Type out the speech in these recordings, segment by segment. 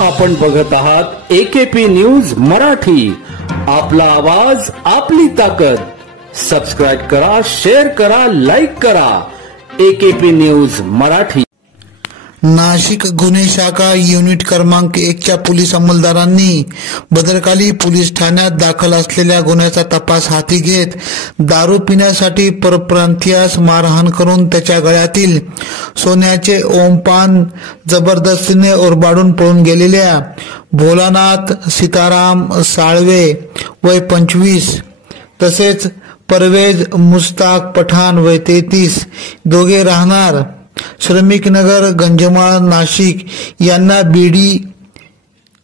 आपण बघत आहात एकेपी न्यूज मराठी। आपला आवाज आपली ताकद। सबस्क्राइब करा, शेअर करा, लाईक करा। AKP news Marathi. नाशिक गुन्हे शाखा युनिट क्रमांक 1 च्या पोलीस अंमलदारांनी भद्रकाली पोलीस ठाण्यात दाखल असलेल्या गुन्ह्याचा तपास हाती घेत दारू पिण्यासाठी परप्रांतीयास मारहाण करून त्याच्या गळ्यातील सोन्याचे ओमपान जबरदस्तीने ओरबाडून पळून गेलेल्या भोलानाथ सीताराम साळवे वय 25 तसेच परवेज मुस्ताक पठाण वय 33 दोघे राहणार श्रमिक नगर गंजमाळ नाशिक यांना बीडी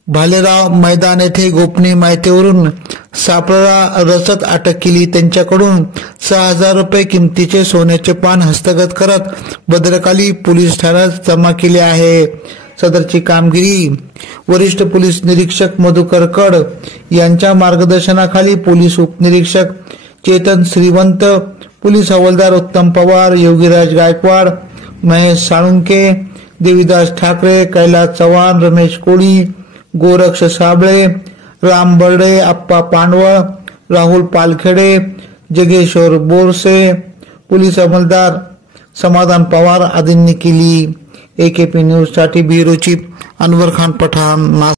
भालेराव मैदान येथे गोपनीय माहितीवरून सापळा रचत अटक केली। त्यांच्याकडून 6000 रुपये किमतीचे सोन्याचे पान हस्तगत करत भद्रकाली पोलीस ठाण्यात जमा केले आहे। सदरची कामगिरी वरिष्ठ पोलीस निरीक्षक मधुकर कड यांच्या मार्गदर्शनाखाली पोलीस उपनिरीक्षक चेतन श्रीवंत, पोलीस हवालदार उत्तम पवार, योगीराज गायकवाड, महेश साळुंके, देवीदास ठाकरे, कैलास चव्हाण, रमेश कोळी, गोरक्ष साबळे, राम बर्डे, अप्पा पांडवळ, राहुल पालखेडे, जगेश्वर बोरसे, पोलीस अंमलदार समाधान पवार आदींनी केली। एकेपी न्यूज साठी ब्युरो चीफ अनवर खान पठाण।